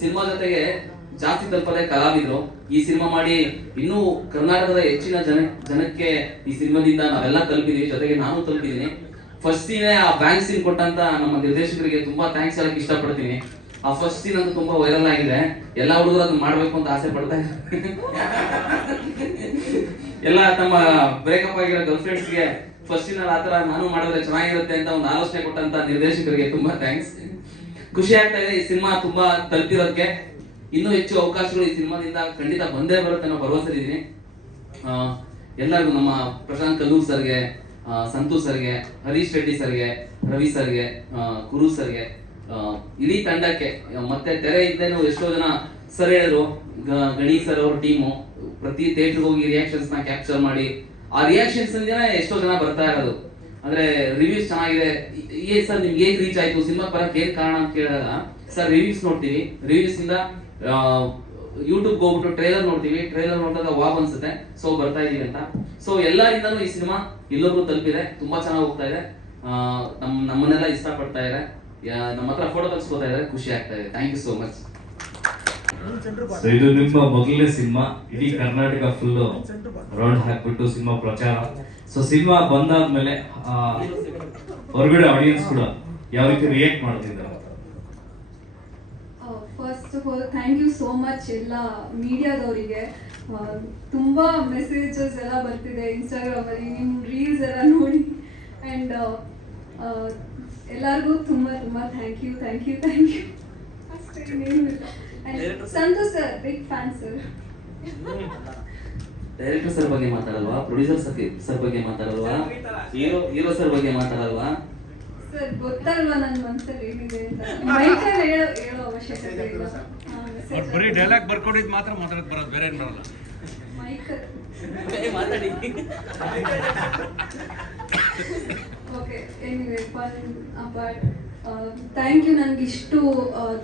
Cinema ಜೊತೆಗೆ ಜಾಸ್ತಿ ತಲುಪದೆ ಕಲಾವಿದರು. ಈ ಸಿನಿಮಾ ಮಾಡಿ ಇನ್ನೂ ಕರ್ನಾಟಕದ ಹೆಚ್ಚಿನ ಜನಕ್ಕೆ ಈ ಸಿನಿಮಾದಿಂದ ನಾವೆಲ್ಲ ತಲುಪಿದೀವಿ, ಜೊತೆಗೆ ನಾನು ತಲುಪಿದ್ದೀನಿ. ಫಸ್ಟ್ ಸೀನ್ ಆ ಬ್ಯಾಂಕ್ ಸೀನ್ ಕೊಟ್ಟಂತ ನಮ್ಮ ನಿರ್ದೇಶಕರಿಗೆ ತುಂಬಾ ಥ್ಯಾಂಕ್ಸ್ ಹೇಳಕ್ ಇಷ್ಟಪಡ್ತೀನಿ. ಆ ಫಸ್ಟ್ ಸೀನ್ ಅಂತೂ ತುಂಬಾ ವೈರಲ್ ಆಗಿದೆ, ಎಲ್ಲ ಹುಡುಗರು ಅದನ್ನ ಮಾಡ್ಬೇಕು ಅಂತ ಆಸೆ ಪಡ್ತಾ ಇದ್ದಾರೆ. ಎಲ್ಲ ತಮ್ಮ ಬ್ರೇಕಪ್ ಆಗಿರೋ ಗರ್ಲ್ ಫ್ರೆಂಡ್ಸ್ಗೆ ಫಸ್ಟ್ ಸೀನ್ ಆತರ ನಾನು ಮಾಡಿದ್ರೆ ಚೆನ್ನಾಗಿರುತ್ತೆ ಅಂತ ಒಂದು ಆಲೋಚನೆ ಕೊಟ್ಟಂತ ನಿರ್ದೇಶಕರಿಗೆ ತುಂಬಾ ಥ್ಯಾಂಕ್ಸ್. ಖುಷಿ ಆಗ್ತಾ ಇದೆ ಈ ಸಿನಿಮಾ ತುಂಬಾ ತಲುಪಿರೋದಕ್ಕೆ. ಇನ್ನೂ ಹೆಚ್ಚು ಅವಕಾಶಗಳು ಈ ಸಿನಿಮಾದಿಂದ ಖಂಡಿತ ಬಂದೇ ಬರುತ್ತೆ ಅನ್ನೋ ಭರವಸೆ ಇದ್ದೀನಿ. ಎಲ್ಲರಿಗೂ ನಮ್ಮ ಪ್ರಶಾಂತ್ ಕಲ್ಲೂರ್ ಸರ್ಗೆ, ಸಂತೋಷ್ ಸರ್ಗೆ, ಹರೀಶ್ ರೆಡ್ಡಿ ಸರ್ಗೆ, ರವಿ ಸರ್ಗೆ, ಗುರು ಸರ್ಗೆ, ಇಡೀ ತಂಡಕ್ಕೆ, ಮತ್ತೆ ತೆರೆ ಇದ್ದೇನು ಎಷ್ಟೋ ಜನ ಸರ್ ಹೇಳಿದ್ರು, ಗಣೇಶ್ ಸರ್ ಅವ್ರ ಟೀಮು ಪ್ರತಿ ಥಿಯೇಟರ್ಗೆ ಹೋಗಿ ರಿಯಾಕ್ಷನ್ಸ್ ನ ಕ್ಯಾಪ್ಚರ್ ಮಾಡಿ ಆ ರಿಯಾಕ್ಷನ್ಸ್ ಎಷ್ಟೋ ಜನ ಬರ್ತಾ ಇರೋದು. ಅಂದ್ರೆ ರಿವ್ಯೂಸ್ ಚೆನ್ನಾಗಿದೆ, ಸರ್ ನಿಮ್ಗೆ ಹೇಗ್ ರೀಚ್ ಆಯ್ತು, ಸಿನಿಮಾ ಬರಕ್ ಏನ್ ಕಾರಣ ಅಂತ ಕೇಳಿದಾಗ ಸರ್ ರಿವ್ಯೂಸ್ ನೋಡ್ತೀವಿ, ರಿವ್ಯೂಸ್ ಇಂದ ಯೂಟ್ಯೂಬ್ ಹೋಗ್ಬಿಟ್ಟು ಟ್ರೇಲರ್ ನೋಡ್ತೀವಿ, ಟ್ರೇಲರ್ ನೋಡಿದಾಗ ವಾವ್ ಅನ್ಸುತ್ತೆ, ಸೊ ಬರ್ತಾ ಇದೀವಿ ಅಂತ. ಸೊ ಎಲ್ಲರಿಂದನೂ ಈ ಸಿನಿಮಾ ಇಲ್ಲೊಬ್ರು ತಲುಪಿದೆ, ತುಂಬಾ ಚೆನ್ನಾಗಿ ಹೋಗ್ತಾ ಇದೆ. ನಮ್ಮನ್ನೆಲ್ಲ ಇಷ್ಟ ಪಡ್ತಾ ಇದೆ, ನಮ್ಮ ಹತ್ರ ಫೋಟೋ ತರಿಸ್ಕೋತಾ ಇದ್ದಾರೆ, ಖುಷಿ ಆಗ್ತಾ ಇದೆ. Thank you so much. ಇದು ನಿಮ್ಮ ಮೊದಲನೇ ಸಿನಿಮಾ, ಇಡೀ ಕರ್ನಾಟಕ ಫುಲ್ ರೌಂಡ್ ಹಾಕ್ಬಿಟ್ಟು ಸಿನಿಮಾ ಪ್ರಚಾರ. ಸೊ ಸಿನಿಮಾ ಬಂದಾದ್ಮೇಲೆ ಹೊರಗಡೆ ಆಡಿಯನ್ಸ್ ಕೂಡ ಯಾವ ರೀತಿ ರಿಯಾಕ್ಟ್ ಮಾಡ್ತಿದ್ದಾರೆ? First of all thank you so much ಎಲ್ಲ ಮೀಡಿಯಾದವರಿಗೆ. ತುಂಬಾ ಮೆಸೇಜಸ್ ಎಲ್ಲ ಬರ್ತಿದೆ ಇನ್ಸ್ಟಾಗ್ರಾಮ್ ಅಲ್ಲಿ, ನಿಮ್ಮ ರೀಲ್ಸ್ ಎಲ್ಲ ನೋಡಿ. ಅಂಡ್ ಎಲ್ಲರಿಗೂ ತುಂಬಾ ತುಂಬಾ ಥ್ಯಾಂಕ್ ಯು ಅಷ್ಟೇ, ಇನ್ನೇನು ಇಲ್ಲ. Santhosh sir big fan sir. Director sir ಬಗ್ಗೆ ಮಾತಾಡಲ್ವಾ, ಪ್ರೊಡ್ಯೂಸರ್ ಸರ್ ಬಗ್ಗೆ ಮಾತಾಡಲ್ವಾ, ಹೀರೋ ಸರ್ ಬಗ್ಗೆ ಮಾತಾಡಲ್ವಾ? ಸರ್ ಗೊತ್ತಲ್ವಾ ನನ್ನ ಮನಸ್ಸಲ್ಲಿ ಏನಿದೆ ಅಂತ, ಮೈಕಲ್ಲಿ ಹೇಳೋ ಅವಶ್ಯಕತೆ ಇಲ್ಲ. ಬರೀ ಡೈಲಾಗ್ ಬರ್ಕೊಂಡಿದ್ದು ಮಾತ್ರ ಮಾತಾಡಕ್ ಬರೋದು, ಬೇರೆ ಏನು ಬರಲ್ಲ. ಮೈಕಲ್ಲಿ ಮಾತಾಡಿ. Okay, anyway but thank you ನನಗೆ ಇಷ್ಟು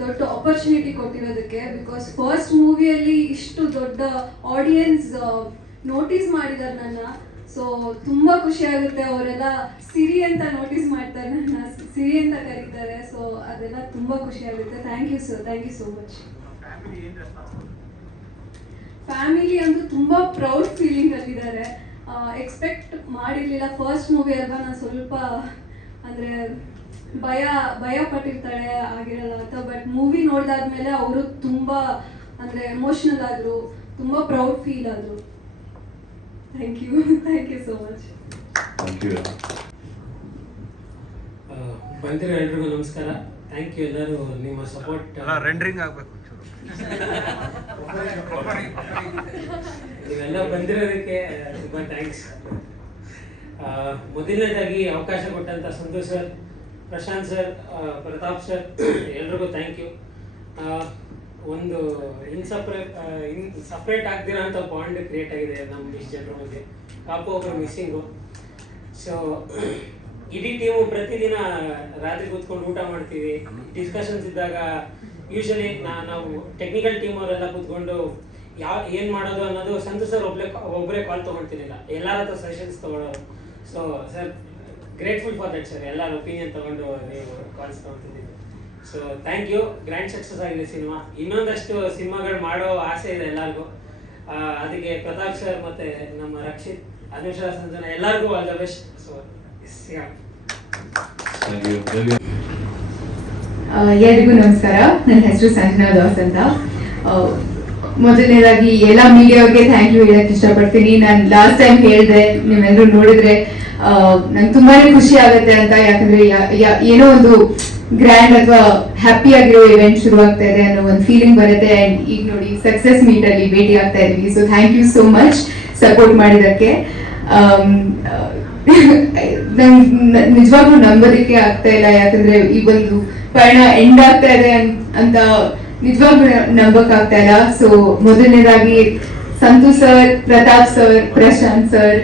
ದೊಡ್ಡ ಆಪರ್ಚುನಿಟಿ ಕೊಟ್ಟಿರೋದಕ್ಕೆ. ಬಿಕಾಸ್ ಫಸ್ಟ್ ಮೂವಿಯಲ್ಲಿ ಇಷ್ಟು ದೊಡ್ಡ ಆಡಿಯನ್ಸ್ ನೋಟಿಸ್ ಮಾಡಿದ್ದಾರೆ ನನ್ನ. ಸೊ ತುಂಬಾ ಖುಷಿ ಆಗುತ್ತೆ. ಅವರೆಲ್ಲ ಸಿರಿ ಅಂತ ನೋಟಿಸ್ ಮಾಡ್ತಾರೆ, ನನ್ನ ಸಿರಿ ಅಂತ ಕರೀತಾರೆ. ಸೊ ಅದೆಲ್ಲ ತುಂಬಾ ಖುಷಿ ಆಗುತ್ತೆ. Thank you sir, thank you so much. Family ಅಂತೂ ತುಂಬಾ ಪ್ರೌಡ್ ಫೀಲಿಂಗ್ ಅಲ್ಲಿದ್ದಾರೆ. ಎಕ್ಸ್ಪೆಕ್ಟ್ ಮಾಡಿರ್ಲಿಲ್ಲ, ಫಸ್ಟ್ ಮೂವಿ ಅಲ್ವಾ, ನಾನು ಸ್ವಲ್ಪ ಅಂದ್ರೆ ಭಯ ಪಟ್ಟಿರ್ತಾಳೆ ಆಗಿರಲ್ಲ ಅಂತ. ಬಟ್ ಮೂವಿ ನೋಡಿದಾದ್ಮೇಲೆ ಅವರು ತುಂಬಾ ಅಂದ್ರೆ ಎಮೋಷನಲ್ ಆದ್ರು, ತುಂಬಾ ಪ್ರೌಡ್ ಫೀಲ್ ಆದ್ರು. Thank you so much. ಬಂದಿರೋ ಎಲ್ರಿಗೂ ನಮಸ್ಕಾರ. ಥ್ಯಾಂಕ್ ಯು ಎಲ್ಲರೂ ನಿಮ್ಮ ಸಪೋರ್ಟ್. ರೆಂಡರಿಂಗ್ ಆಗಬೇಕು ನೀವೆಲ್ಲ ಬಂದಿರೋದಕ್ಕೆ ತುಂಬ ಥ್ಯಾಂಕ್ಸ್. ಮೊದಲನೇದಾಗಿ ಅವಕಾಶ ಕೊಟ್ಟಂತ Santhosh sir, Prashanth sir, Pratap sir, ಎಲ್ರಿಗೂ ಥ್ಯಾಂಕ್ ಯು. ಒಂದು ಸಪ್ರೇಟ್ ಆಗ್ದಿರೋ ಅಂತ ಬಾಂಡ್ ಕ್ರಿಯೇಟ್ ಆಗಿದೆ ನಮ್ಮ ಇಷ್ಟು ಜನರ ಮಧ್ಯೆ. ಕಾಪು ಒಬ್ಬರು ಮಿಸ್ಸಿಂಗು. ಸೊ ಇಡೀ ಟೀಮು ಪ್ರತಿದಿನ ರಾತ್ರಿ ಕೂತ್ಕೊಂಡು ಊಟ ಮಾಡ್ತೀವಿ. ಡಿಸ್ಕಷನ್ಸ್ ಇದ್ದಾಗ ಯೂಶಲಿ ನಾವು ಟೆಕ್ನಿಕಲ್ ಟೀಮ್ ಅವರೆಲ್ಲ ಕೂತ್ಕೊಂಡು ಏನು ಮಾಡೋದು ಅನ್ನೋದು ಸಂತೋಷ್ ಸರ್ ಒಬ್ಬರೇ ಕಾಲ್ ತೊಗೊಳ್ತಿರ್ಲಿಲ್ಲ, ಎಲ್ಲರ ಹತ್ರ ಸಜೆಷನ್ಸ್ ತೊಗೊಳೋರು. So sir grateful for that sir, ಎಲ್ಲರ ಒಪಿನಿಯನ್ ತೊಗೊಂಡು ನೀವು ಕಾಲ್ಸ್ ತೊಗೊಳ್ತಿದ್ದೀವಿ. So thank you. Grand success ಆಗಿದೆ ಸಿನಿಮಾ. ಇನ್ನೊಂದಷ್ಟು ಸಿನಿಮಾಗಳು ಮಾಡೋ ಆಸೆ ಇದೆ ಎಲ್ಲರಿಗೂ. ಅದಕ್ಕೆ ಪ್ರತಾಪ್ ಸರ್ ಮತ್ತು ನಮ್ಮ ರಕ್ಷಿತ್, ಅನುಷಾ, ಸಂಜನಾ ಎಲ್ಲರಿಗೂ ಆಲ್ ದ ಬೆಸ್ಟ್. ಸೊ ಎಲ್ಲರಿಗೂ ನಮಸ್ಕಾರ. ನನ್ನ ಹೆಸರು ಸಂಜನಾ ದಾಸ್ ಅಂತ. ಮೊದಲನೇದಾಗಿ ಎಲ್ಲ ಮೀಡಿಯಾಗೆ ಥ್ಯಾಂಕ್ ಯು ಹೇಳಕ್ ಇಷ್ಟಪಡ್ತೀನಿ. ನಾನು ಲಾಸ್ಟ್ ಟೈಮ್ ಹೇಳಿದೆ, ನೀವೆಲ್ಲರೂ ನೋಡಿದ್ರೆ ನಂಗೆ ತುಂಬಾನೇ ಖುಷಿ ಆಗುತ್ತೆ ಅಂತ. ಯಾಕಂದ್ರೆ ಏನೋ ಒಂದು ಗ್ರ್ಯಾಂಡ್ ಅಥವಾ ಹ್ಯಾಪಿ ಆಗಿರೋ ಇವೆಂಟ್ ಶುರು ಆಗ್ತಾ ಇದೆ ಅನ್ನೋ ಒಂದು ಫೀಲಿಂಗ್ ಬರುತ್ತೆ. ಅಂಡ್ ಈಗ ನೋಡಿ ಸಕ್ಸಸ್ ಮೀಟ್ ಅಲ್ಲಿ ಭೇಟಿ ಆಗ್ತಾ ಇದೀವಿ. So thank you so much support ಮಾಡಿದಕ್ಕೆ. ನಿಜವಾಗ್ಲೂ ನಂಬೋದಕ್ಕೆ ಆಗ್ತಾ ಇಲ್ಲ, ಯಾಕಂದ್ರೆ ಈ ಒಂದು ಪಯಣ ಎಂಡ್ ಆಗ್ತಾ ಇದೆ ಅಂತ ನಿಜವಾಗ್ಲೂ ನಂಬಕ್ ಆಗ್ತಾ ಇಲ್ಲ. ಸೊ ಮೊದಲನೇದಾಗಿ Santosh sir, Pratap sir, Prashanth sir,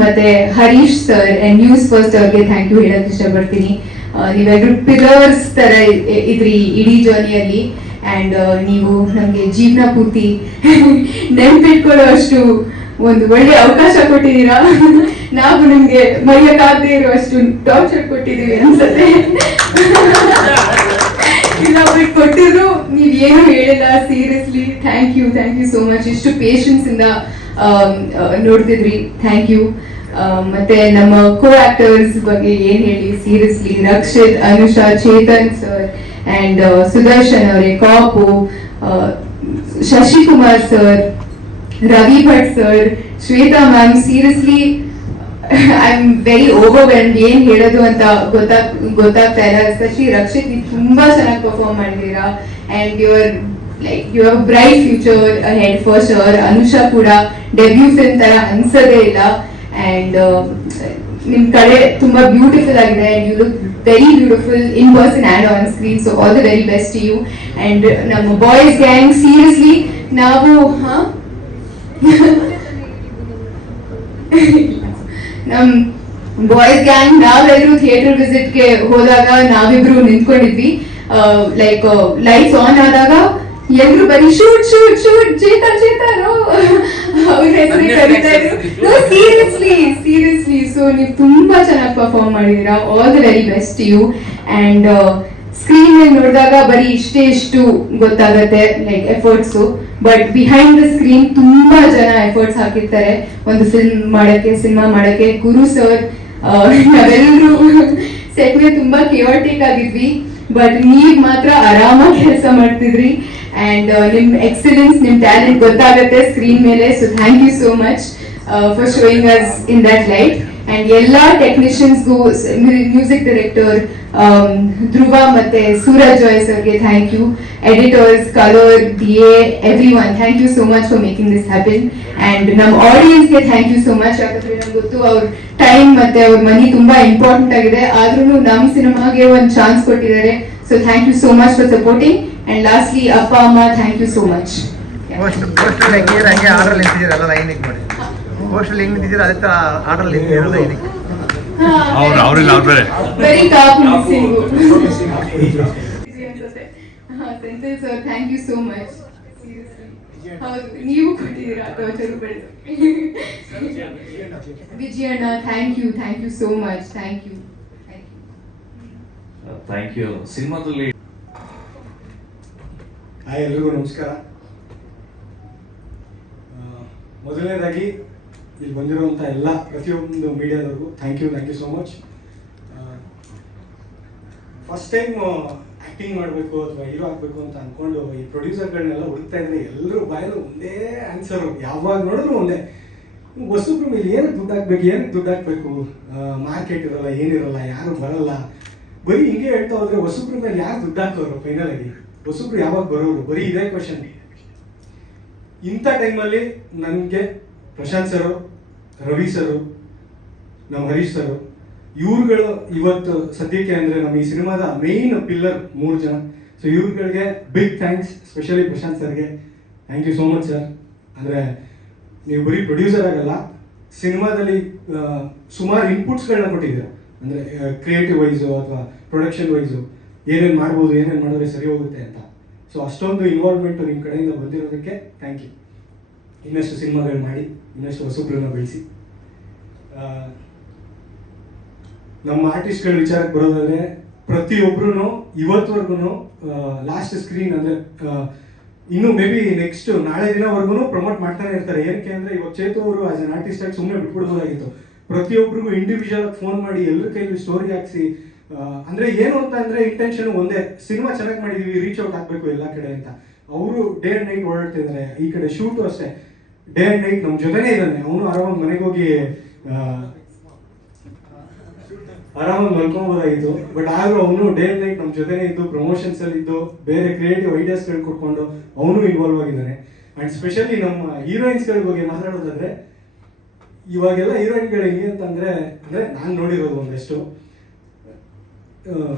ಮತ್ತೆ Harish sir and News First ಅವ್ರಿಗೆ ಥ್ಯಾಂಕ್ ಯು ಹೇಳಕ್ ಇಷ್ಟಪಡ್ತೀನಿ. ನೀವೆಲ್ಲರೂ ಪಿಲ್ಲರ್ಸ್ ತರ ಇದ್ರಿ ಇಡೀ ಜರ್ನಿಯಲ್ಲಿ. ಅಂಡ್ ನೀವು ನಮ್ಗೆ ಜೀವನ ಪೂರ್ತಿ ನೆನ್ಪಿಟ್ಕೊಳ್ಳೋ ಅಷ್ಟು ಒಂದು ಒಳ್ಳೆ ಅವಕಾಶ ಕೊಟ್ಟಿದ್ದೀರಾ. ನಾವು ನಿಮ್ಗೆ ಮರೆಯಕ್ಕಾಗದೇ ಇರುವಷ್ಟು ಟಾರ್ಚರ್ ಕೊಟ್ಟಿದೀವಿ ಅನ್ಸುತ್ತೆ. ಇಲ್ಲ ಬಿಟ್ಟು ಕೊಟ್ಟಿದ್ರು ನೀವ್ ಏನು ಹೇಳಿಲ್ಲ. Seriously thank you so much. ಇಷ್ಟು ಪೇಷನ್ಸ್ ಇಂದ ನೋಡ್ತಿದ್ರಿ, ಥ್ಯಾಂಕ್ ಯು. ಮತ್ತೆ ನಮ್ಮ ಕೋ ಆಕ್ಟರ್ಸ್ ಬಗ್ಗೆ ಏನ್ ಹೇಳಿ, seriously Rakshit, Anusha, Chetan sir and Sudarshan ಅವರೇ, ಕಾಪು, Shashikumar sir, Ravi Bhat sir, Shweta ma'am, seriously I am very overwhelmed. ಏನ್ ಹೇಳೋದು ಅಂತ ಗೊತ್ತಾಗ್ತಾ ಇಲ್ಲ. ಎಸ್ಪೆಷಲಿ ರಕ್ಷಿತ್, ನೀವು ತುಂಬಾ ಚೆನ್ನಾಗಿ ಪರ್ಫಾರ್ಮ್ ಮಾಡಿದೀರಾ and you have bright future ahead for sure. Anusha ಕೂಡ ಡೆಬ್ಯೂ ಫಿಲ್ಮ್ ತರ ಅನ್ಸೋದೇ ಇಲ್ಲ ಅಂಡ್ ನಿಮ್ ಕಡೆ ತುಂಬಾ ಬ್ಯೂಟಿಫುಲ್ ಆಗಿದೆ and you look very beautiful in person and on screen. So all the very best to you. And ನಮ್ಮ boys gang, seriously ನಾವು ನಮ್ ಬಾಯ್ಸ್ ಗ್ಯಾಂಗ್ ನಾವೆಲ್ಲರೂ ಥಿಯೇಟರ್ ವಿಸಿಟ್ಗೆ ಹೋದಾಗ ನಾವಿಬ್ರು ನಿಂತ್ಕೊಂಡಿದ್ವಿ. ಲೈಕ್ ಲೈಟ್ಸ್ ಆನ್ ಆದಾಗ ಎಲ್ರು ಬರೀ ಶೂಟ್ ಶೂಟ್ ಶೂಟ್ ಚೇತನ್ ಅವ್ರ ಹೆಸರು ಕರೀತಾ ಇದ್ರು. ಸೀರಿಯಸ್ಲಿ ಸೊ ನೀವು ತುಂಬಾ ಚೆನ್ನಾಗಿ ಪರ್ಫಾರ್ಮ್ ಮಾಡಿದೀರಾ. All the very best you. And screen ಮೇಲೆ ನೋಡಿದಾಗ ಬರೀ ಇಷ್ಟು ಗೊತ್ತಾಗತ್ತೆ like efforts, but behind the screen ತುಂಬಾ ಜನ ಎಫರ್ಟ್ಸ್ ಹಾಕಿರ್ತಾರೆ ಒಂದು ಸಿನಿಮಾ ಮಾಡಕ್ಕೆ. ಗುರು ಸರ್, ನಾವೆಲ್ಲರೂ ಸೆಟ್ ಮೇಲೆ ತುಂಬಾ ಕೇವಟಿಕ್ ಆಗಿದ್ವಿ, ಬಟ್ ನೀವ್ ಮಾತ್ರ ಆರಾಮಾಗಿ ಕೆಲಸ ಮಾಡ್ತಿದ್ರಿ ಅಂಡ್ ನಿಮ್ ಎಕ್ಸಲೆನ್ಸ್, ನಿಮ್ ಟ್ಯಾಲೆಂಟ್ ಗೊತ್ತಾಗತ್ತೆ ಸ್ಕ್ರೀನ್ ಮೇಲೆ. So thank you so much for showing us in that light. And ಎಲ್ಲಾ ಟೆಕ್ನಿಷಿಯನ್ಸ್ಗೂ, ಮ್ಯೂಸಿಕ್ ಡೈರೆಕ್ಟರ್ ಧ್ರುವ ಮತ್ತೆ ಸೂರಜ್ ಜಾಯ್ ಸರ್ಗೆ thank you. Editors, colour, DA, everyone, thank you so much for making this happen. And ನಮ್ಮ ಆಡಿಯನ್ಸ್ಗೆ thank you so much. ಯಾಕಂದ್ರೆ ನಮ್ಗೆ ಗೊತ್ತು ಅವ್ರ ಟೈಮ್ ಮತ್ತೆ ಅವ್ರ ಮನಿ ತುಂಬಾ ಇಂಪಾರ್ಟೆಂಟ್ ಆಗಿದೆ, ಆದ್ರೂ ನಮ್ಮ ಸಿನಿಮಾಗೆ ಒಂದು ಚಾನ್ಸ್ ಕೊಟ್ಟಿದ್ದಾರೆ. So thank you so much for supporting. And lastly ಅಪ್ಪ ಅಮ್ಮ, ಥ್ಯಾಂಕ್ ಯು ಸೋ ಮಚ್. ಹಂಗೆ ಆರ್ಡರ್ ನಿಂತಿದ್ದೀರಲ್ಲ ಲೈನಿಗೆ ಮಾಡಿ, ಪೋಸ್ಟಲ್ ಹೆಂಗ್ ನಿಂತಿದ್ದೀರ ಅದೇ ತರ ಆರ್ಡರ್ ನಿಂತಿದ್ದೀರ ಲೈನಿಗೆ. ಅವ್ರಿಲ್ಲ ಬೇರೆ very top mixing. Senthil sir, thank you so much. ಹೌದು, ನೀವು ಕೊಟ್ಟಿದ್ದೀರಾ ಟೋಚರು ಬೆಳೆದು. ವಿಜಯಣ್ಣ, thank you so much. Thank you. ಸಿನಿಮಾದಲ್ಲಿ ಹಾಯ್, ಎಲ್ರಿಗೂ ನಮಸ್ಕಾರ. ಮೊದಲನೇದಾಗಿ ಇಲ್ಲಿ ಬಂದಿರುವಂಥ ಎಲ್ಲ ಪ್ರತಿಯೊಂದು ಮೀಡಿಯಾದವ್ರಿಗೂ thank you so much. First time acting ಮಾಡಬೇಕು ಅಥವಾ ಹೀರೋ ಆಗಬೇಕು ಅಂತ ಅಂದ್ಕೊಂಡು ಈ ಪ್ರೊಡ್ಯೂಸರ್ಗಳನ್ನೆಲ್ಲ ಹುಡುಕ್ತಾ ಇದ್ರೆ ಎಲ್ಲರೂ ಬಾಯಲ್ಲೂ ಒಂದೇ ಆನ್ಸರು, ಯಾವಾಗ ನೋಡಿದ್ರು ಒಂದೇ, ಹೊಸಬ್ರ ಮೇಲೆ ಏನಕ್ಕೆ ದುಡ್ಡು ಹಾಕ್ಬೇಕು, ಮಾರ್ಕೆಟ್ ಇರಲ್ಲ, ಏನಿರಲ್ಲ, ಯಾರು ಬರಲ್ಲ, ಬರೀ ಹಿಂಗೆ ಹೇಳ್ತಾ ಹೋದ್ರೆ ಹೊಸಬ್ರ ಮೇಲೆ ಯಾರು ದುಡ್ಡು ಹಾಕೋರು? ಫೈನಲ್ ಆಗಿ ಹೊಸಬ್ರು ಯಾವಾಗ ಬರೋರು? ಬರೀ ಇದೇ ಕ್ವಶನ್. ಇಂಥ ಟೈಮಲ್ಲಿ ನನಗೆ ಪ್ರಶಾಂತ್ ಸರು, ರವಿ ಸರು, ನಮ್ಮ ಹರೀಶ್ ಸರು, ಇವ್ರುಗಳು ಇವತ್ತು ಸದ್ಯಕ್ಕೆ ಅಂದರೆ ನಮ್ಮ ಈ ಸಿನಿಮಾದ ಮೇಯ್ನ್ ಪಿಲ್ಲರ್ 3 ಜನ. ಸೊ ಇವ್ರುಗಳಿಗೆ ಬಿಗ್ ಥ್ಯಾಂಕ್ಸ್, ಸ್ಪೆಷಲಿ ಪ್ರಶಾಂತ್ ಸರ್ಗೆ thank you so much sir. ಅಂದರೆ ನೀವು ಬರೀ ಪ್ರೊಡ್ಯೂಸರ್ ಆಗಲ್ಲ, ಸಿನಿಮಾದಲ್ಲಿ ಸುಮಾರು ಇನ್ಪುಟ್ಸ್ಗಳನ್ನ ಕೊಟ್ಟಿದ್ದೀರ. ಅಂದರೆ ಕ್ರಿಯೇಟಿವ್ ವೈಸು ಅಥವಾ ಪ್ರೊಡಕ್ಷನ್ ವೈಸು ಏನೇನು ಮಾಡ್ಬೋದು, ಏನೇನು ಮಾಡಿದ್ರೆ ಸರಿ ಹೋಗುತ್ತೆ ಅಂತ. ಸೊ ಅಷ್ಟೊಂದು ಇನ್ವಾಲ್ವ್ಮೆಂಟು ನಿಮ್ಮ ಕಡೆಯಿಂದ ಬಂದಿರೋದಕ್ಕೆ ಥ್ಯಾಂಕ್ ಯು. ಇನ್ನಷ್ಟು ಸಿನಿಮಾಗಳು ಮಾಡಿ, ಇನ್ನಷ್ಟು ಹೊಸಬ್ರನ್ನ ಬೆಳೆಸಿ. ನಮ್ಮ ಆರ್ಟಿಸ್ಟ್ಗಳ ವಿಚಾರಕ್ಕೆ ಬರೋದಾದ್ರೆ ಪ್ರತಿಯೊಬ್ಬರೂ ಇವತ್ತುವರೆಗೂ ಲಾಸ್ಟ್ ಸ್ಕ್ರೀನ್ ಅಂದರೆ ಇನ್ನು ಮೇ ಬಿ ನೆಕ್ಸ್ಟ್ ನಾಳೆ ದಿನವರೆಗೂ ಪ್ರಮೋಟ್ ಮಾಡ್ತಾನೆ ಇರ್ತಾರೆ. ಏನಕ್ಕೆ ಅಂದರೆ ಇವಾಗ ಚೇತು ಅವರು ಆಸ್ ಅನ್ ಆರ್ಟಿಸ್ಟ್ ಆಗಿ ಸುಮ್ಮನೆ ಬಿಟ್ಬಿಡ್ಬೋದಾಗಿತ್ತು. ಪ್ರತಿಯೊಬ್ಬರಿಗೂ ಇಂಡಿವಿಜುವಲ್ ಆಗಿ ಫೋನ್ ಮಾಡಿ ಎಲ್ಲರ ಕೈಲಿ ಸ್ಟೋರಿ ಹಾಕ್ಸಿ, ಅಂದರೆ ಏನು ಅಂತ ಅಂದರೆ ಇಂಟೆನ್ಷನ್ ಒಂದೇ, ಸಿನಿಮಾ ಚೆನ್ನಾಗಿ ಮಾಡಿದೀವಿ, ರೀಚ್ ಔಟ್ ಆಗಬೇಕು ಎಲ್ಲ ಕಡೆ ಅಂತ. ಅವರು ಡೇ ಆ್ಯಂಡ್ ನೈಟ್ ಓಡಾಡ್ತಾ ಇದ್ದಾರೆ. ಈ ಕಡೆ ಶೂಟು ಅಷ್ಟೇ, ಡೇ ಆ್ಯಂಡ್ ನೈಟ್ ನಮ್ಮ ಜೊತೆನೇ ಇದ್ದಾನೆ. ಅವನು ಆರಾಮಾಗಿ ಮನೆಗೆ ಹೋಗಿ ಆರಾಮಾಗಿ ಮಲ್ಕೊಬೋದಾಗಿತ್ತು. ಬಟ್ ಆದರೂ ಅವನು ಡೇ ಆ್ಯಂಡ್ ನೈಟ್ ನಮ್ಮ ಜೊತೆನೇ ಇದ್ದು, ಪ್ರಮೋಷನ್ಸಲ್ಲಿ ಇದ್ದು, ಬೇರೆ ಕ್ರಿಯೇಟಿವ್ ಐಡಿಯಾಸ್ಗಳು ಕೊಟ್ಕೊಂಡು ಅವನು ಇನ್ವಾಲ್ವ್ ಆಗಿದ್ದಾನೆ. ಆ್ಯಂಡ್ ಸ್ಪೆಷಲಿ ನಮ್ಮ ಹೀರೋಯಿನ್ಸ್ಗಳ ಬಗ್ಗೆ ಮಾತಾಡೋದಾದ್ರೆ, ಇವಾಗೆಲ್ಲ ಹೀರೋಯಿನ್ಗಳು ಹೆಂಗೆ ಅಂತಂದರೆ, ಅಂದರೆ ನಾನು ನೋಡಿರೋದು ಒಂದಷ್ಟು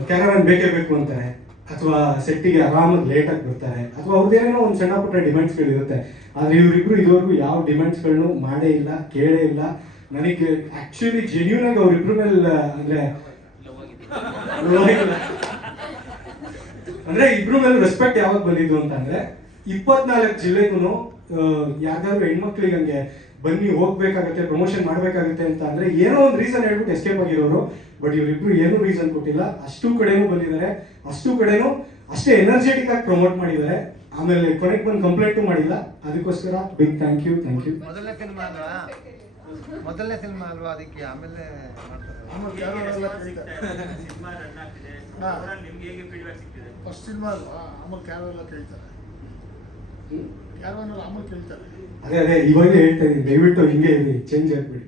ಕ್ಯಾರವ್ಯಾನ್ ಬೇಕೇ ಬೇಕು ಅಂತಾರೆ, ಅಥವಾ ಸೆಟ್ಟಿಗೆ ಆರಾಮಾಗಿ ಲೇಟಾಗಿ ಬರ್ತಾರೆ, ಅಥವಾ ಅವ್ರದ್ದೇನೋ ಒಂದು ಸಣ್ಣ ಪುಟ್ಟ ಡಿಮ್ಯಾಂಡ್ಸ್ಗಳಿರುತ್ತೆ. ಆದರೆ ಇವರಿಬ್ರು ಇದುವರೆಗೂ ಯಾವ ಡಿಮ್ಯಾಂಡ್ಸ್ಗಳನ್ನು ಮಾಡೇ ಇಲ್ಲ, ಕೇಳೇ ಇಲ್ಲ. ನನಗೆ ಆ್ಯಕ್ಚುಲಿ ಜೆನ್ಯೂನ್ ಆಗಿ ಅವ್ರಿಬ್ರ ಮೇಲೆ ಅಂದರೆ ಇಬ್ರು ಮೇಲೆ ರೆಸ್ಪೆಕ್ಟ್ ಯಾವಾಗ ಬಂದಿದ್ದು ಅಂತಂದರೆ, 24 ಜಿಲ್ಲೆಗೂ ಯಾವ್ದಾದ್ರು ಹೆಣ್ಮಕ್ಳಿಗೆ ಹಂಗೆ ಬನ್ನಿ ಹೋಗ್ಬೇಕಾಗತ್ತೆ, ಪ್ರಮೋಷನ್ ಮಾಡಬೇಕಾಗುತ್ತೆ ಅಂತ ಅಂದರೆ ಏನೋ ಒಂದು ರೀಸನ್ ಹೇಳ್ಬಿಟ್ಟು ಎಸ್ಕೇಪ್ ಆಗಿರೋರು. ಬಟ್ ಇವರಿಬ್ರು ಏನೂ ರೀಸನ್ ಕೊಟ್ಟಿಲ್ಲ, ಅಷ್ಟು ಕಡೆನೂ ಬಂದಿದ್ದಾರೆ, ಅಷ್ಟು ಕಡೆನೂ ಅಷ್ಟೇ ಎನರ್ಜೆಟಿಕ್ ಆಗಿ ಪ್ರಮೋಟ್ ಮಾಡಿದ್ದಾರೆ. ಆಮೇಲೆ ಕೊನೆಗೆ ಬಂದು ಕಂಪ್ಲೇಂಟು ಮಾಡಿಲ್ಲ. ಅದಕ್ಕೋಸ್ಕರ ಬಿಗ್ ಥ್ಯಾಂಕ್ ಯು. ಮೊದಲನೇ ಸಿನಿಮಾ ಅಲ್ವಾ ಅದಕ್ಕೆ ಆಮೇಲೆ ಫಸ್ಟ್ ಸಿನಿಮಾ ಅಲ್ವಾ, ಆಮೇಲೆ ಕ್ಯಾರವೆಲ್ಲ ಕೇಳ್ತಾರೆ, ಕ್ಯಾರವನ್ನೆಲ್ಲ ಆಮೇಲೆ ಕೇಳ್ತಾರೆ. ಅದೇ ಇವಾಗಲೇ ಹೇಳ್ತಾ ಇದ್ದೀನಿ, ದಯವಿಟ್ಟು ಹಿಂಗೆ ಇರಿ, ಚೇಂಜ್ ಆಗ್ಬಿಡಿ.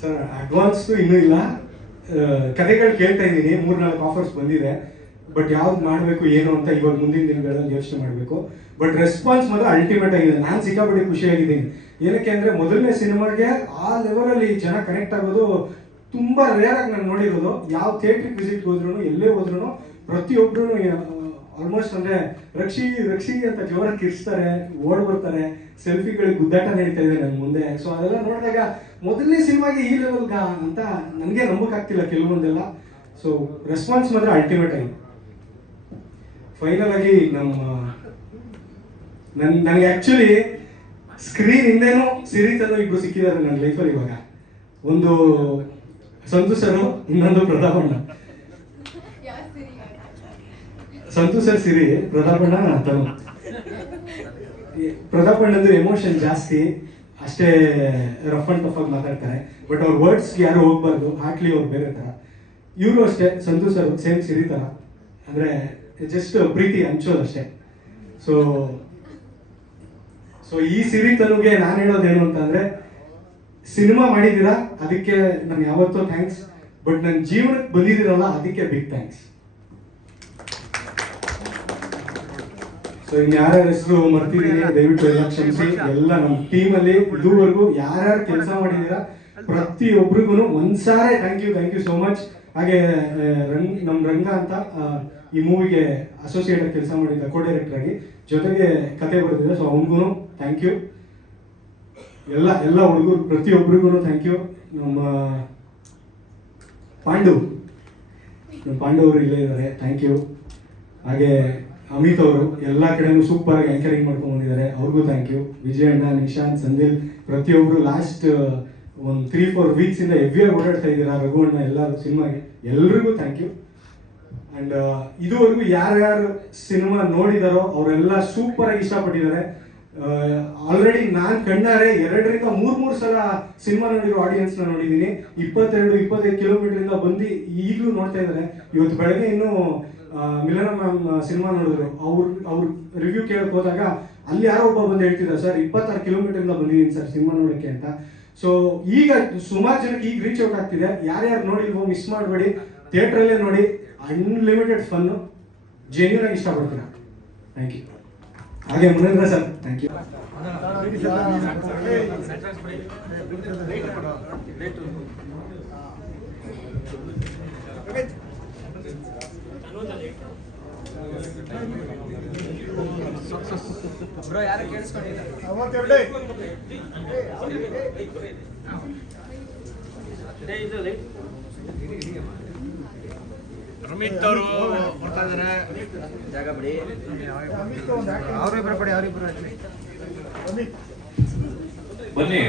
ಸರ್ ಅಡ್ವಾನ್ಸ್ ಇನ್ನೂ ಇಲ್ಲ, ಕಥೆಗಳು ಕೇಳ್ತಾ ಇದ್ದೀನಿ, 3-4 ಆಫರ್ಸ್ ಬಂದಿದೆ. ಬಟ್ ಯಾವ್ದು ಮಾಡಬೇಕು ಏನು ಅಂತ ಇವಾಗ ಮುಂದಿನ ದಿನಗಳಲ್ಲಿ ಯೋಚನೆ ಮಾಡಬೇಕು. ಬಟ್ ರೆಸ್ಪಾನ್ಸ್ ಮಾತ್ರ ಅಲ್ಟಿಮೇಟ್ ಆಗಿದೆ. ನಾನು ಸಿಕ್ಕಾಪಟ್ಟೆ ಖುಷಿಯಾಗಿದ್ದೀನಿ. ಏನಕ್ಕೆ ಅಂದರೆ ಮೊದಲನೇ ಸಿನಿಮಾಗೆ ಆ ಲೆವೆಲಲ್ಲಿ ಜನ ಕನೆಕ್ಟ್ ಆಗೋದು ತುಂಬ ರೇರ್ ಆಗಿ ನಾನು ನೋಡಿರೋದು. ಯಾವ ಥಿಯೇಟ್ರಿಗೆ ವಿಸಿಟ್ ಹೋದ್ರು, ಎಲ್ಲೇ ಹೋದ್ರು ಪ್ರತಿಯೊಬ್ಬರು ಆಲ್ಮೋಸ್ಟ್ ಅಂದರೆ ರಕ್ಷಿ ಅಂತ ಜೋರಾಗಿ ಕಿರ್ಸ್ತಾರೆ, ಓಡ್ ಬರ್ತಾರೆ, ಸೆಲ್ಫಿಗಳಿಗೆ ಗುದ್ದಾಟ ನಡೀತಾ ಇದೆ ನನ್ನ ಮುಂದೆ. ಸೊ ಅದೆಲ್ಲ ನೋಡಿದಾಗ ಮೊದಲನೇ ಸಿನಿಮಾಗೆ ಈ ಲೆವೆಲ್ಗ ಅಂತ ನನಗೆ ನಂಬಕ್ಕಾಗ್ತಿಲ್ಲ ಕೆಲವೊಂದೆಲ್ಲ. ಸೊ ರೆಸ್ಪಾನ್ಸ್ ಮಾತ್ರ ಅಲ್ಟಿಮೇಟ್ ಆಗಿದೆ. ಫೈನಲ್ ಆಗಿ ನನಗೆ ಆ್ಯಕ್ಚುಲಿ ಸ್ಕ್ರೀನ್ ಹಿಂದೆನೂ ಸಿರೀಸನ್ನು ಇಬ್ರು ಸಿಕ್ಕಿದ್ದಾರೆ ನನ್ನ ಲೈಫಲ್ಲಿ ಇವಾಗ. ಒಂದು ಸಂತು ಸರ್, ಇನ್ನೊಂದು ಪ್ರತಾಪಣ್ಣ. ಸಂತು ಸರ್ ಸಿರಿ, ಪ್ರತಾಪಣ್ಣ ತನು. ಪ್ರತಾಪಣ್ಣಂದು ಎಮೋಷನ್ ಜಾಸ್ತಿ, ಅಷ್ಟೇ ರಫ್ ಅಂಡ್ ಟಫ್ ಆಗಿ ಮಾತಾಡ್ತಾರೆ. ಬಟ್ ಅವ್ರ ವರ್ಡ್ಸ್ಗೆ ಯಾರು ಹೋಗ್ಬಾರ್ದು, ಹಾರ್ಟ್ಲಿ ಅವ್ರು ಬೇರೆ ಥರ. ಇವರು ಅಷ್ಟೇ, ಸಂತು ಸರ್ ಸೇಮ್ ಸಿರಿ ಥರ, ಅಂದರೆ ಜಸ್ಟ್ ಪ್ರೀತಿ ಹಂಚೋದು ಅಷ್ಟೇ. ಸೊ ಈ ಸಿರಿ ತನುಗೆ ನಾನು ಹೇಳೋದೇನು ಅಂತಂದರೆ, ಸಿನಿಮಾ ಮಾಡಿದ್ದೀರಾ ಅದಕ್ಕೆ ನಾನು ಯಾವತ್ತೂ ಥ್ಯಾಂಕ್ಸ್. ಬಟ್ ನನ್ನ ಜೀವನಕ್ಕೆ ಬಂದಿದ್ದೀರಲ್ಲ ಅದಕ್ಕೆ ಬಿಗ್ ಥ್ಯಾಂಕ್ಸ್. ಸೊ ಇನ್ಯಾರ ಹೆಸರು ಮರ್ತಿದ್ದೀನಿ ದಯವಿಟ್ಟು ಎಲ್ಲ ಕ್ಷಮಿಸಿ. ಎಲ್ಲ ನಮ್ಮ ಟೀಮಲ್ಲಿ ಇದುವರೆಗೂ ಯಾರ್ಯಾರು ಕೆಲಸ ಮಾಡಿದ್ದೀರಾ ಪ್ರತಿಯೊಬ್ಬರಿಗೂ ಒಂದ್ಸಾರಿ ಥ್ಯಾಂಕ್ ಯು ಸೋ ಮಚ್. ಹಾಗೆ ನಮ್ಮ ರಂಗ ಅಂತ ಈ ಮೂವಿಗೆ ಅಸೋಸಿಯೇಟ್ ಕೆಲಸ ಮಾಡಿದ್ದ ಕೋ ಡೈರೆಕ್ಟರ್ ಆಗಿ, ಜೊತೆಗೆ ಕತೆ ಬರೆದಿದೆ. ಸೊ ಅವನಿಗೂ ಥ್ಯಾಂಕ್ ಯು. ಎಲ್ಲ ಹುಡುಗರು ಪ್ರತಿಯೊಬ್ಬರಿಗೂ ಥ್ಯಾಂಕ್ ಯು. ನಮ್ಮ ಪಾಂಡು ಅವರು ಇಲ್ಲೇ ಇದ್ದಾರೆ, ಥ್ಯಾಂಕ್ ಯು. ಹಾಗೆ ಅಮಿತ್ ಅವರು ಎಲ್ಲ ಕಡೆನೂ ಸೂಪರ್ ಆಗಿ ಆಂಕರಿಂಗ್ ಮಾಡ್ಕೊಂಡು ಬಂದಿದ್ದಾರೆ, ಅವ್ರಿಗೂ ಥ್ಯಾಂಕ್ ಯು. ವಿಜಯ್ ಅಣ್ಣ, ನಿಶಾಂತ್, ಸಂದಿಲ್ ಪ್ರತಿಯೊಬ್ಬರು ಲಾಸ್ಟ್ ಒಂದು 3-4 ವೀಕ್ಸಿಂದ ಹೆವಿಯಾಗಿ ಓಡಾಡ್ತಾ ಇದ್ದೀರಾ. ರಘು ಅಣ್ಣ ಎಲ್ಲರೂ ಸಿನಿಮಾಗೆ, ಎಲ್ರಿಗೂ ಥ್ಯಾಂಕ್ ಯು. ಆ್ಯಂಡ್ ಇದುವರೆಗೂ ಯಾರ್ಯಾರು ಸಿನಿಮಾ ನೋಡಿದಾರೋ ಅವರೆಲ್ಲ ಸೂಪರ್ ಆಗಿ ಇಷ್ಟಪಟ್ಟಿದ್ದಾರೆ. ಆಲ್ರೆಡಿ ನಾನು ಕಣ್ಣಾರೆ 2-3 ಸಲ ಸಿನಿಮಾ ನೋಡಿರೋ ಆಡಿಯನ್ಸ್ನ ನೋಡಿದ್ದೀನಿ. 22-25 ಕಿಲೋಮೀಟರಿಂದ ಬಂದು ಈಗಲೂ ನೋಡ್ತಾ ಇದ್ದಾರೆ. ಇವತ್ತು ಬೆಳಗ್ಗೆ ಇನ್ನೂ ಮಿಲನ ಮ್ಯಾಮ್ ಸಿನಿಮಾ ನೋಡಿದ್ರು, ಅವ್ರು ರಿವ್ಯೂ ಕೇಳಕ್ ಹೋದಾಗ ಅಲ್ಲಿ ಯಾರೋ ಒಬ್ಬ ಬಂದು ಹೇಳ್ತಿದ್ದಾರೆ, ಸರ್ 26 ಕಿಲೋಮೀಟರಿಂದ ಬಂದಿದ್ದೀನಿ ಸರ್ ಸಿನಿಮಾ ನೋಡೋಕ್ಕೆ ಅಂತ. ಸೊ ಈಗ ಸುಮಾರು ಜನಕ್ಕೆ ಈಗ ರೀಚ್ ಔಟ್ ಆಗ್ತಿದೆ. ಯಾರ್ಯಾರು ನೋಡಿಲ್ವೋ ಮಿಸ್ ಮಾಡಬೇಡಿ, ಥಿಯೇಟ್ರಲ್ಲೇ ನೋಡಿ. ಅನ್ಲಿಮಿಟೆಡ್ ಫನ್ನು, ಜೆನ್ಯೂನ್ ಆಗಿ ಇಷ್ಟಪಡ್ತೀರಾ. Thank you. ಹಾಗೆ Munendra sir thank you. Ramith ಅವರು ಬರ್ತಾ ಇದ್ದಾರೆ. ಅವರಿಬ್ರು ಬನ್ನಿ.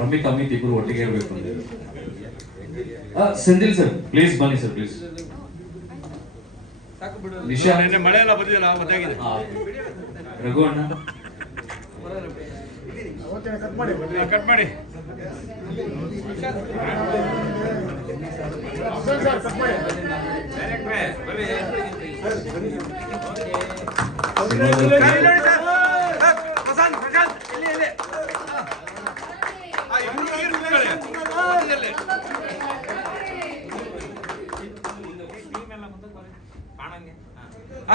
ರಮಿತ್ ಅಮಿತ್ ಇಬ್ರು ಒಟ್ಟಿಗೆ ಇರಬೇಕು. ಸೆಂದಿಲ್ ಸರ್ ಪ್ಲೀಸ್ ಬನ್ನಿ ಸರ್, ಪ್ಲೀಸ್. ನಿಶಾ, ಮಳೆ ಎಲ್ಲ ಬಂದಿಲ್ಲ, ಗೊತ್ತಾಗಿದೆ. ರಘು ಅಣ್ಣ ಕಟ್ ಮಾಡಿ.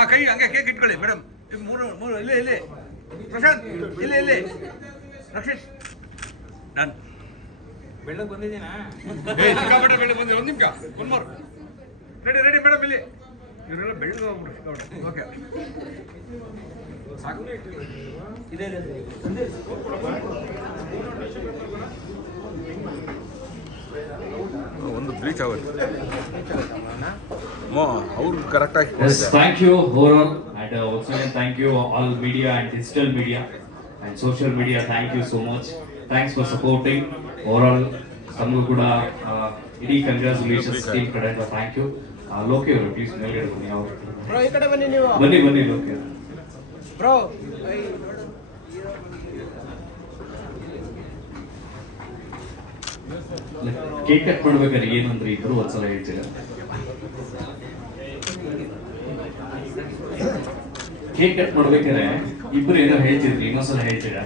ಕೈ ಹಂಗೆ ಕೇಕ್ ಇಟ್ಕೊಳ್ಳಿ ಮೇಡಮ್. ಮೂರು ಇಲ್ಲಿ ಪ್ರಶಾಂತ್, ಇಲ್ಲಿ ರಕ್ಷಿತ್. ನಾನು ಬೆಳ್ಳಗೆ ಬಂದಿದ್ದೀನಾ? ಸಿಕ್ಕಾಪಟ್ಟೆ ಬೆಳ್ಳಗೆ ಬಂದಿದೆ. ಒಂದು ನಿಮಿಷ, ಒನ್ ಮೋರ್. ರೆಡಿ ಮೇಡಮ್, ಇಲ್ಲಿ ಇವರೆಲ್ಲ ಬೆಳ್ಳಗೆ ಹೋಗ್ಬಿಟ್ಟು. ಓಕೆ ಸಾಕು. ಒಂದು ಬ್ಲೀಚ್ ಆಗುತ್ತೆ ಅವ್ರು ಕರೆಕ್ಟಾಗಿ. Thank you over all. And once again, thank you all media and digital media and social media. Thank you so much. Thanks for supporting. Overall, ತಮಗೂ ಕೂಡ ಇಡೀ ಕಂಗ್ರಾಚುಲೇಷನ್ಸ್ ಟೀಮ್ ಕಡೆಯಿಂದ ಥ್ಯಾಂಕ್ ಯು. ಲೋಕಿ ಅವರು ಪ್ಲೀಸ್ ಮೇಲೆ ಬನ್ನಿ. ಅವರು ಬನ್ನಿ ಬನ್ನಿ ಲೋಕಿ ಬ್ರೋ ಕೇಕ್ ಕಟ್ ಮಾಡ್ಬೇಕಾದ್ರೆ ಏನಂದ್ರೆ ಇಬ್ರು ಒಂದ್ಸಲ ಹೇಳ್ತೀರ. ಕೇಕ್ ಕಟ್ ಮಾಡ್ಬೇಕಾದ್ರೆ ಇಬ್ರು ಏನೋ ಹೇಳ್ತಿದ್ರಿ, ಇನ್ನೊಂದ್ಸಲ ಹೇಳ್ತೀರಾ?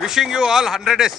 Wishing you all 100 days.